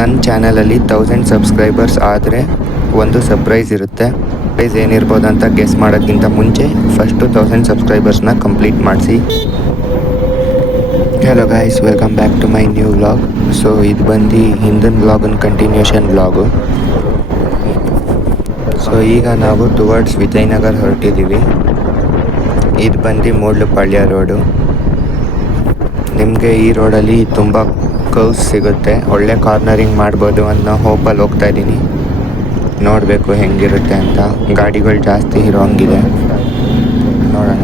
ನನ್ನ ಚಾನಲಲ್ಲಿ thousand subscribers ಆದರೆ ಒಂದು ಸರ್ಪ್ರೈಸ್ ಇರುತ್ತೆ. ಪ್ರೈಸ್ ಏನಿರ್ಬೋದು ಅಂತ ಗೆಸ್ ಮಾಡೋಕ್ಕಿಂತ ಮುಂಚೆ ಫಸ್ಟು ತೌಸಂಡ್ ಸಬ್ಸ್ಕ್ರೈಬರ್ಸ್ನ ಕಂಪ್ಲೀಟ್ ಮಾಡಿಸಿ. Hello guys welcome back to my new vlog so ಇದು ಬಂದು ಹಿಂದಿನ ವ್ಲಾಗನ್ ಕಂಟಿನ್ಯೂಷನ್ ವ್ಲಾಗು ಸೊ ಈಗ ನಾವು ಟುವರ್ಡ್ಸ್ ವಿಜಯನಗರ್ ಹೊರಟಿದ್ದೀವಿ ಇದು ಬಂದು ಮೂಡ್ಲಪಾಳ್ಯ ರೋಡು ನಿಮಗೆ ಈ ರೋಡಲ್ಲಿ ತುಂಬ ಕರ್ವ್ಸ್ ಸಿಗುತ್ತೆ. ಒಳ್ಳೆ ಕಾರ್ನರಿಂಗ್ ಮಾಡ್ಬೋದು ಅನ್ನೋ ಹೋಪಲ್ಲಿ ಹೋಗ್ತಾ ಇದ್ದೀನಿ. ನೋಡಬೇಕು ಹೆಂಗಿರುತ್ತೆ ಅಂತ. ಗಾಡಿಗಳು ಜಾಸ್ತಿ ಇರೋ ಹಂಗಿದೆ ನೋಡೋಣ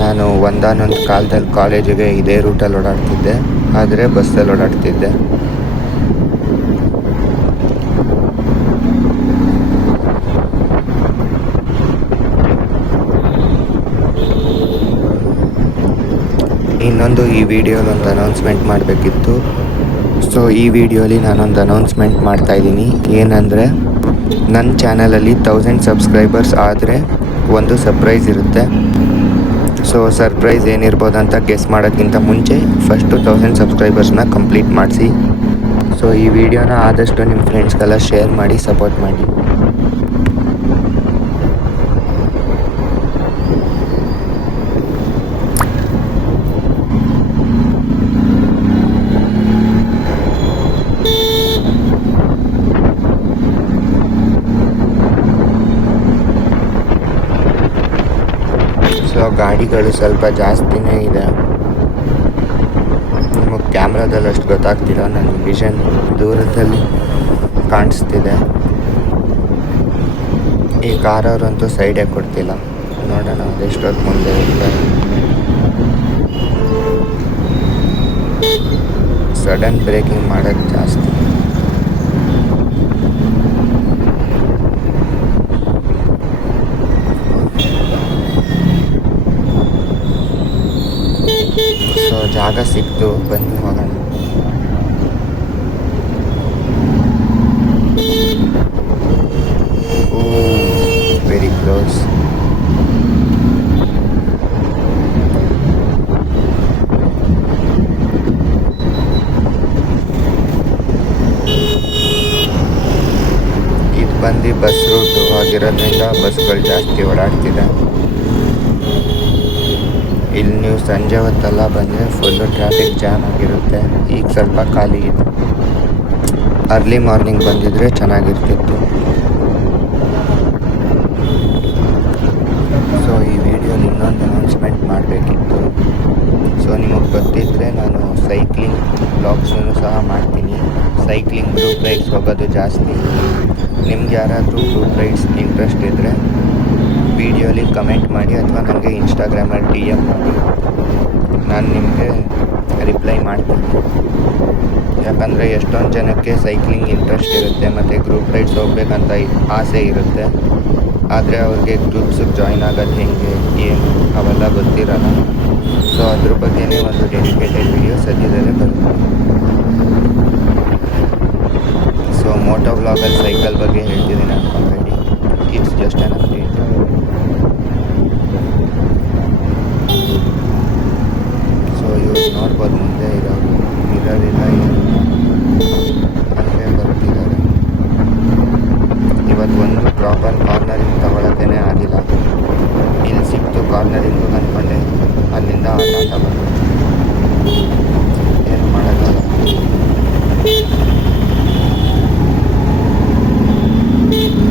ನಾನು ಒಂದಾನೊಂದು ಕಾಲದಲ್ಲಿ ಕಾಲೇಜಿಗೆ ಇದೇ ರೂಟಲ್ಲಿ ಓಡಾಡ್ತಿದ್ದೆ. ಆದರೆ ಬಸ್ಸಲ್ಲಿ ಓಡಾಡ್ತಿದ್ದೆ. ಇನ್ನೊಂದು ಈ ವಿಡಿಯೋಲಿ ಒಂದು ಅನೌನ್ಸ್ಮೆಂಟ್ ಮಾಡಬೇಕಿತ್ತು. ಸೊ ಈ ವಿಡಿಯೋಲಿ ನಾನೊಂದು ಅನೌನ್ಸ್ಮೆಂಟ್ ಮಾಡ್ತಾಯಿದ್ದೀನಿ ಏನಂದರೆ ನನ್ನ ಚಾನಲಲ್ಲಿ ತೌಸಂಡ್ ಸಬ್ಸ್ಕ್ರೈಬರ್ಸ್ ಆದರೆ ಒಂದು ಸರ್ಪ್ರೈಸ್ ಇರುತ್ತೆ. ಸೊ ಸರ್ಪ್ರೈಸ್ ಏನಿರ್ಬೋದು ಅಂತ ಗೆಸ್ ಮಾಡೋಕ್ಕಿಂತ ಮುಂಚೆ ಫಸ್ಟು ತೌಸಂಡ್ ಸಬ್ಸ್ಕ್ರೈಬರ್ಸ್ನ ಕಂಪ್ಲೀಟ್ ಮಾಡಿಸಿ. ಸೊ ಈ ವಿಡಿಯೋನ ಆದಷ್ಟು ನಿಮ್ಮ ಫ್ರೆಂಡ್ಸ್ಗೆಲ್ಲ ಶೇರ್ ಮಾಡಿ ಸಪೋರ್ಟ್ ಮಾಡಿ ಸೊ ಗಾಡಿಗಳು ಸ್ವಲ್ಪ ಜಾಸ್ತಿನೇ ಇದೆ. ನಿಮಗೆ ಕ್ಯಾಮ್ರಾದಲ್ಲಿ ಅಷ್ಟು ಗೊತ್ತಾಗ್ತಿಲ್ಲ, ನನ್ನ ವಿಷನ್ ದೂರದಲ್ಲಿ ಕಾಣಿಸ್ತಿದೆ. ಈ ಕಾರವ್ರಂತೂ ಸೈಡೇ ಕೊಡ್ತಿಲ್ಲ. ನೋಡೋಣ, ಅದೆಷ್ಟೊತ್ತು ಮುಂದೆ ಇರ್ತಾರೆ ಸಡನ್ ಬ್ರೇಕಿಂಗ್ ಮಾಡೋಕ್ಕೆ ಜಾಸ್ತಿ ಸೊ ಜಾಗ ಸಿಕ್ತು ಬನ್ನಿ ಹೋಗೋಣ ಓ ವೆರಿ ಕ್ಲೋಸ್ ಇದು ಬಂದು ಬಸ್ ರೂಟು ಆಗಿರೋದ್ರಿಂದ ಬಸ್ಗಳು ಜಾಸ್ತಿ ಓಡಾಡ್ತಿದೆ ಇಲ್ಲಿ ನೀವು ಸಂಜೆ ಹೊತ್ತೆಲ್ಲ ಬಂದರೆ ಫುಲ್ಲು ಟ್ರಾಫಿಕ್ ಜಾಮ್ ಆಗಿರುತ್ತೆ. ಈಗ ಸ್ವಲ್ಪ ಖಾಲಿ ಇದೆ. ಅರ್ಲಿ ಮಾರ್ನಿಂಗ್ ಬಂದಿದ್ರೆ ಚೆನ್ನಾಗಿರ್ತಿತ್ತು. ಸೊ ಈ ವಿಡಿಯೋಲಿ ಇನ್ನೊಂದು ಅನೌನ್ಸ್ಮೆಂಟ್ ಮಾಡಬೇಕಿತ್ತು. ಸೊ ನಿಮಗೆ ಗೊತ್ತಿದ್ದರೆ ನಾನು ಸೈಕ್ಲಿಂಗ್ ಬ್ಲಾಗ್ಸನ್ನು ಸಹ ಮಾಡ್ತೀನಿ. ಸೈಕ್ಲಿಂಗ್ ಗ್ರೂಪ್ ರೈಡ್ಸ್ ಹೋಗೋದು ಜಾಸ್ತಿ. ನಿಮ್ಗೆ ಯಾರಾದರೂ ಗ್ರೂಪ್ ರೈಡ್ಸ್ ಇಂಟ್ರೆಸ್ಟ್ ಇದ್ದರೆ ವಿಡಿಯೋಲಿ ಕಮೆಂಟ್ ಮಾಡಿ ಅಥವಾ ನನಗೆ ಇನ್ಸ್ಟಾಗ್ರಾಮಲ್ಲಿ ಡಿ ಎಂ ಮಾಡಿ. ನಾನು ನಿಮಗೆ ರಿಪ್ಲೈ ಮಾಡ್ತೀನಿ. ಯಾಕಂದರೆ ಎಷ್ಟೊಂದು ಜನಕ್ಕೆ ಸೈಕ್ಲಿಂಗ್ ಇಂಟ್ರೆಸ್ಟ್ ಇರುತ್ತೆ ಮತ್ತು ಗ್ರೂಪ್ ರೈಡ್ಸ್ ಹೋಗ್ಬೇಕಂತ ಆಸೆ ಇರುತ್ತೆ. ಆದರೆ ಅವ್ರಿಗೆ ಗ್ರೂಪ್ಸಿಗೆ ಜಾಯ್ನ್ ಆಗೋದು ಹೆಂಗೆ, ಏನು, ಅವೆಲ್ಲ ಗೊತ್ತಿರಲ್ಲ. ಸೊ ಅದ್ರ ಬಗ್ಗೆನೇ ಒಂದು ಡೆಡಿಕೇಟೆಡ್ ವಿಡಿಯೋ ಸದ್ಯದಲ್ಲೇ ಬರುತ್ತೆ ಸೊ ಮೋಟೋ ವ್ಲಾಗಲ್ಲಿ ಸೈಕಲ್ ಬಗ್ಗೆ ಹೇಳ್ತಿದ್ದೀನಿ ಅನ್ಕೊಂಬೇಡಿ ಇಟ್ಸ್ ಜಸ್ಟ್ ಅನ್ ಅಪ್ಡೇಟ್ ಇವ್ರು ನೋಡ್ಬೋದು ಮುಂದೆ ಇರೋರು ಇರೋದಿಲ್ಲ ಏನಿಲ್ಲ ಹಂಗೆ ಬರ್ತಿದ್ದಾರೆ. ಇವತ್ತು ಒಂದು ಪ್ರಾಪರ್ ಕಾರ್ನರಿಂದ ತಗೊಳಕ್ಕೇ ಆಗಿಲ್ಲ. ಇಲ್ಲಿ ಸಿಕ್ತು ಕಾರ್ನರಿಂದು ಅಂದ್ಕೊಂಡೆ ಅಲ್ಲಿಂದ ಆಟ ತಗೊಂಡು ಏನು ಮಾಡೋಕ್ಕಲ್ಲ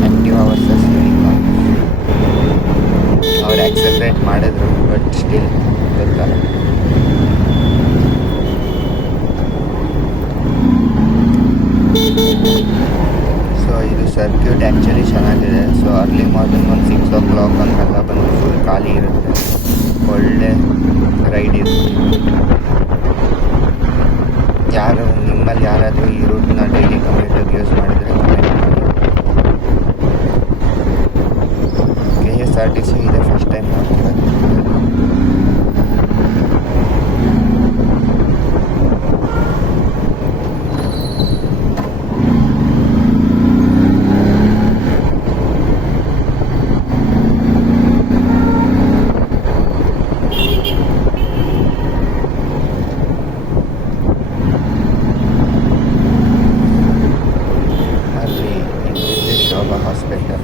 ಆ್ಯಕ್ಟಿವ್ ಅವರ್ಸಸ್ ಅವ್ರು ಆಕ್ಸಲ್ರೇಟ್ ಮಾಡಿದ್ರು ಬಟ್ ಸ್ಟಿಲ್ ಗೊತ್ತಲ್ಲ ಸೊ ಇದು ಸರ್ಕ್ಯೂಟ್ ಆ್ಯಕ್ಚುಲಿ ಚೆನ್ನಾಗಿದೆ ಸೊ ಅರ್ಲಿ ಮಾರ್ನಿಂಗ್ ಒಂದು ಸಿಕ್ಸ್ ಓ ಕ್ಲಾಕ್ ಬಂದು ಫುಲ್ ಖಾಲಿ ಇರುತ್ತೆ. ಒಳ್ಳೆ ರೈಡ್ ಇರುತ್ತೆ ಯಾರು ನಿಮ್ಮಲ್ಲಿ ಯಾರಾದರೂ ಈ ರೂಟ್ನ ಡೈಲಿ ಕಮ್ಯೂಟಿಗೆ ಯೂಸ್ ಮಾಡಿದರೆ K S R T C ಇದೆ ಫಸ್ಟ್ ಟೈಮ್ ನೋಡ್ತಿರೋದು ಕಸ್ತೂರ್ಬಾ ಹಾಸ್ಪಿಟಲ್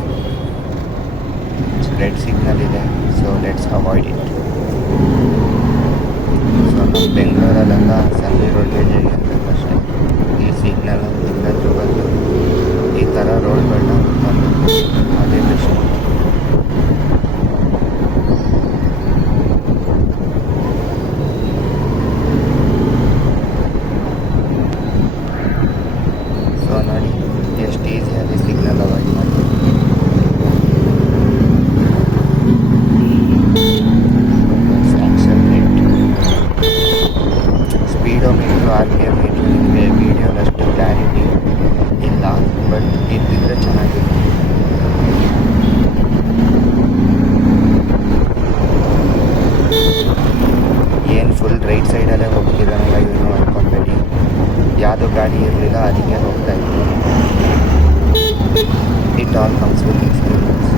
ರೆಡ್ ಸಿಗ್ನಲ್ ಇದೆ. So let's avoid it so ನಮ್ಮ ಬೆಂಗಳೂರಲ್ಲೆಲ್ಲ ಸಂಜೆ ರೋಡ್ಗೆ ಅಷ್ಟೇ ಈ ಸಿಗ್ನಲ್ ಎಲ್ಲಾದ್ರೂ ಬಂದು ಈ ಥರ ರೋಡ್ಗಳನ್ನ ಬಂದು ಯಾವುದೋ ಗಾಡಿ ಇರಲಿಲ್ಲ ಅದಕ್ಕೆ ಹೋಗ್ತಾ ಇದ್ವಿ it all comes with experience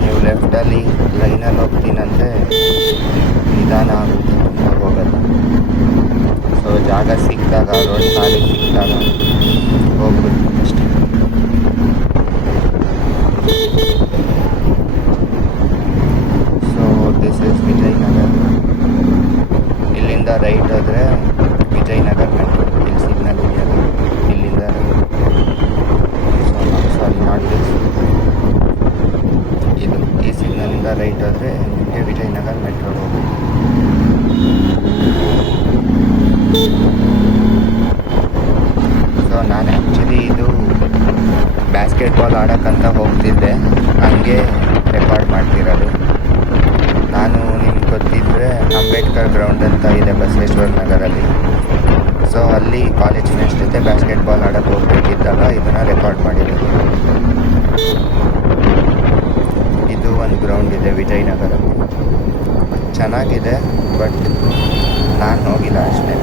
ನೀವು ಲೆಫ್ಟಲ್ಲಿ ಲೈನಲ್ಲಿ ಹೋಗ್ತೀನಂದರೆ ನಿಧಾನ ಆಗುತ್ತೆ ತುಂಬ ಹೋಗೋದು ಸೊ ಜಾಗ ಸಿಕ್ಕಿದಾಗ ರೋಡ್ ಖಾಲಿ ಸಿಕ್ಕಿದಾಗ ಹೋಗ್ಬಿಟ್ಟು ಅಷ್ಟೇ ಇಸ್ ವಿಜಯನಗರ್. ಇಲ್ಲಿಂದ ರೈಟ್ ಹೋದರೆ ವಿಜಯನಗರ್ ಮೆಟ್ರೋ ಇಲ್ಲಿ ಸಿಗ್ನಲ್ ಇದೆಯಲ್ಲ ಇಲ್ಲಿಂದ ಸೊ ಸಾರಿ ನಾಟ್ ದಿಸ್ ಇದು ಈ ಸಿಗ್ನಲಿಂದ ರೈಟ್ ಹೋದರೆ ನಿಮಗೆ ವಿಜಯನಗರ್ ಮೆಟ್ರೋ ಹೋಗುತ್ತೆ ಸೊ ನಾನು ಆ್ಯಕ್ಚುಲಿ ಇದು ಬ್ಯಾಸ್ಕೆಟ್ಬಾಲ್ ಆಡೋಕ್ಕಂತ ಹೋಗ್ತಿದ್ದೆ ಹಂಗೆ ರೆಕಾರ್ಡ್ ಮಾಡ್ತಿರೋದು ನಾನು ನಿಮ್ಗೆ ಗೊತ್ತಿದ್ದರೆ ಅಂಬೇಡ್ಕರ್ ಗ್ರೌಂಡ್ ಅಂತ ಇದೆ ಬಸವೇಶ್ವರ ನಗರಲ್ಲಿ. ಸೊ ಅಲ್ಲಿ ಕಾಲೇಜ್ ಫ್ರೆಂಡ್ಸ್ ಜೊತೆ ಬ್ಯಾಸ್ಕೆಟ್ಬಾಲ್ ಆಡೋಕ್ಕೆ ಹೋಗ್ಬೇಕಿದ್ದಾಗ ಇದನ್ನು ರೆಕಾರ್ಡ್ ಮಾಡಿರೋದು ಇದು ಒಂದು ಗ್ರೌಂಡ್ ಇದೆ ವಿಜಯನಗರಲ್ಲಿ ಚೆನ್ನಾಗಿದೆ ಬಟ್ ನಾನು ಹೋಗಿಲ್ಲ ಅಷ್ಟೇ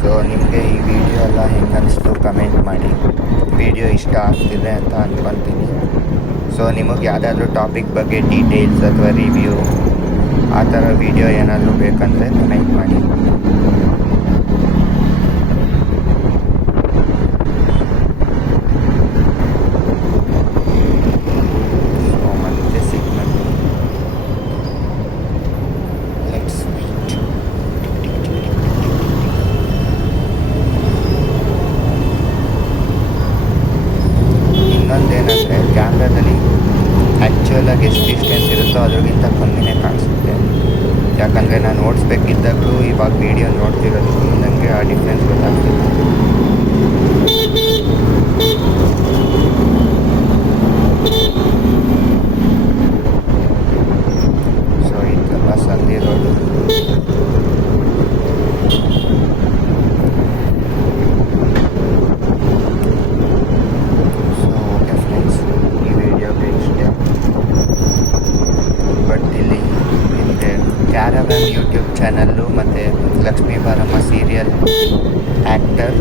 ಸೊ ನಿಮಗೆ ಈ ವಿಡಿಯೋ ಎಲ್ಲ ಹೆಂಗೆ ಅನಿಸ್ತು ಕಮೆಂಟ್ ಮಾಡಿ. ವಿಡಿಯೋ ಇಷ್ಟ ಆಗ್ತಿದೆ ಅಂತ ಅಂದ್ಕೊತೀನಿ ಸೊ ನಿಮಗೆ ಯಾವುದಾದ್ರೂ ಟಾಪಿಕ್ ಬಗ್ಗೆ ಡೀಟೇಲ್ಸ್ ಅಥವಾ ರಿವ್ಯೂ ಆ ಥರ ವಿಡಿಯೋ ಏನಾದರೂ ಬೇಕಂದರೆ ಕಮೆಂಟ್ ಮಾಡಿ ಸೊ ಮತ್ತೆ ಸಿಗ್ನಲ್ ಲೆಟ್ಸ್ ವೆಯ್ಟ್ ಇನ್ನೊಂದೇನೆಂದರೆ ಕ್ಯಾಮ್ರಾದಲ್ಲಿ ಆ್ಯಕ್ಚುಲಾಗಿ ಎಷ್ಟು ಡಿಸ್ಟೆನ್ಸ್ ಇರುತ್ತೋ ಅದ್ರಿಗಿಂತ ಕಮ್ಮಿನೇ ಕಾಣಿಸುತ್ತೆ ಯಾಕಂದರೆ ನಾನು ಓಡಿಸ್ಬೇಕಿದ್ದಾಗಲೂ ಇವಾಗ ವೀಡಿಯೋ ನೋಡ್ತಿರೋದು ನನಗೆ ಆ ಡಿಫ್ರೆನ್ಸ್ ಗೊತ್ತಾಗ್ತಿಲ್ಲ ಸೊ ಇದೆಲ್ಲ ಸಂಧಿ ರೋಡು ಸೊ ಓಕೆ ಫ್ರೆಂಡ್ಸ್ ಈ ವಿಡಿಯೋಗೆ ಇಷ್ಟೇ ಬಟ್ ಇಲ್ಲಿ ನಿಮಗೆ ಕ್ಯಾರವನ್ ಯೂಟ್ಯೂಬ್ ಚಾನಲ್ಲು ಮತ್ತು ಲಕ್ಷ್ಮೀ ಬಾರಮ್ಮ ಸೀರಿಯಲ್ ಆ್ಯಕ್ಟರ್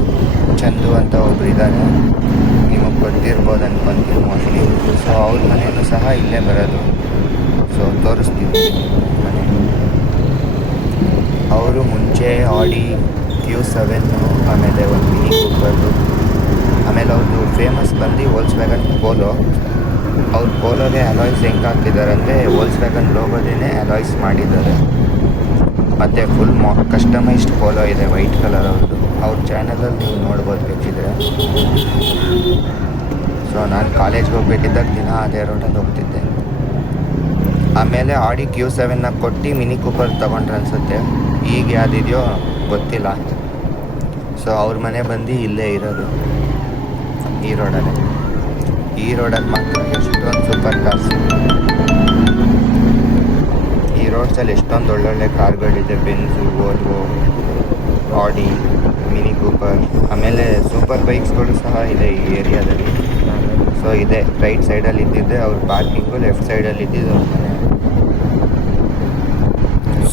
ಚಂದು ಅಂತ ಒಬ್ರು ಇದ್ದಾರೆ ನಿಮಗೆ ಗೊತ್ತಿರ್ಬೋದು ಅನ್ಕೊಂತೀನಿ ಮೋಸ್ಟ್ಲಿ ಸೊ ಅವ್ರ ಮನೆಯೂ ಸಹ ಇಲ್ಲೇ ಬರೋದು ಸೊ ತೋರಿಸ್ತೀನಿ. ಮನೆ ಅವರು ಮುಂಚೆ ಆಡಿ ಕ್ಯೂ ಸೆವೆನ್ನು ಆಮೇಲೆ ಒಂದು ಮಿನಿ ಕೂಪರು ಆಮೇಲೆ ಅವ್ರದ್ದು ಫೇಮಸ್ ಬಂದು ವೋಲ್ಸ್ ವ್ಯಾಗನ್ ಪೋಲೋ ಅವ್ರ ಪೋಲೋಗೆ ಅಲಾಯ್ಸ್ ಹೆಂಗೆ ಹಾಕಿದ್ದಾರೆ ಅಂದರೆ ವೋಲ್ಸ್ ವ್ಯಾಗನ್ ಲೋಗೋದೇನೆ ಅಲಾಯ್ಸ್ ಮಾಡಿದ್ದಾರೆ. ಮತ್ತು ಫುಲ್ ಮಾ ಕಸ್ಟಮೈಸ್ಡ್ ಪೋಲೋ ಇದೆ ವೈಟ್ ಕಲರ್ ಅವ್ರದ್ದು ಅವ್ರ ಚಾನಲಲ್ಲಿ ನೀವು ನೋಡ್ಬೋದು ಬೇಕಿದ್ರೆ. ಸೊ ನಾನು ಕಾಲೇಜ್ಗೆ ಹೋಗ್ಬೇಕಿದ್ದಾಗ ದಿನ ಅದೇ ರೋಡಲ್ಲಿ ಹೋಗ್ತಿದ್ದೆ. ಆಮೇಲೆ ಆಡಿ ಕ್ಯೂ ಸೆವೆನ್ನ ಕೊಟ್ಟು ಮಿನಿ ಕೂಪರ್ ತೊಗೊಂಡ್ರೆ ಅನಿಸುತ್ತೆ. ಈಗ ಯಾವುದಿದೆಯೋ ಗೊತ್ತಿಲ್ಲ. ಸೊ ಅವ್ರ ಮನೆ ಬಂದು ಇಲ್ಲೇ ಇರೋದು. ಈ ರೋಡಲ್ಲೇ. ಈ ರೋಡಲ್ಲಿ ಮಾತ್ರ ಎಷ್ಟೊಂದು ಸೂಪರ್ ಕಾರ್ಸ್ ಈ ರೋಡ್ಸಲ್ಲಿ ಎಷ್ಟೊಂದು ಒಳ್ಳೊಳ್ಳೆ ಕಾರ್ಗಳಿದೆ. Benz Volvo Audi Mini Cooper ಆಮೇಲೆ ಸೂಪರ್ ಬೈಕ್ಸ್ಗಳು ಸಹ ಇದೆ ಈ ಏರಿಯಾದಲ್ಲಿ ಸೊ ಇದೆ. ರೈಟ್ ಸೈಡಲ್ಲಿ ಇದ್ದಿದ್ದೆ ಅವ್ರ ಪಾರ್ಕಿಂಗು ಲೆಫ್ಟ್ ಸೈಡಲ್ಲಿ ಇದ್ದಿದ್ದು ಅವ್ರ ಮನೆ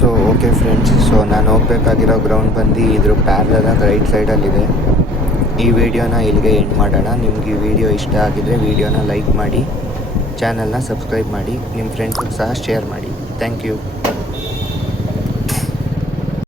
ಸೊ ಓಕೆ ಫ್ರೆಂಡ್ಸ್ ಸೊ ನಾನು ಹೋಗಬೇಕಾಗಿರೋ ಗ್ರೌಂಡ್ ಬಂದು ಇದ್ರ ಪ್ಯಾರಲಾಗಿ ರೈಟ್ ಸೈಡಲ್ಲಿದೆ ಈ ವಿಡಿಯೋನ ಇಲ್ಲಿಗೆ ಎಂಡ್ ಮಾಡೋಣ. ನಿಮ್ಗೆ ಈ ವಿಡಿಯೋ ಇಷ್ಟ ಆಗಿದರೆ ವಿಡಿಯೋನ ಲೈಕ್ ಮಾಡಿ ಚಾನಲ್ನ ಸಬ್ಸ್ಕ್ರೈಬ್ ಮಾಡಿ ನಿಮ್ಮ ಫ್ರೆಂಡ್ಸ್ಗೆ ಸಹ ಶೇರ್ ಮಾಡಿ. Thank you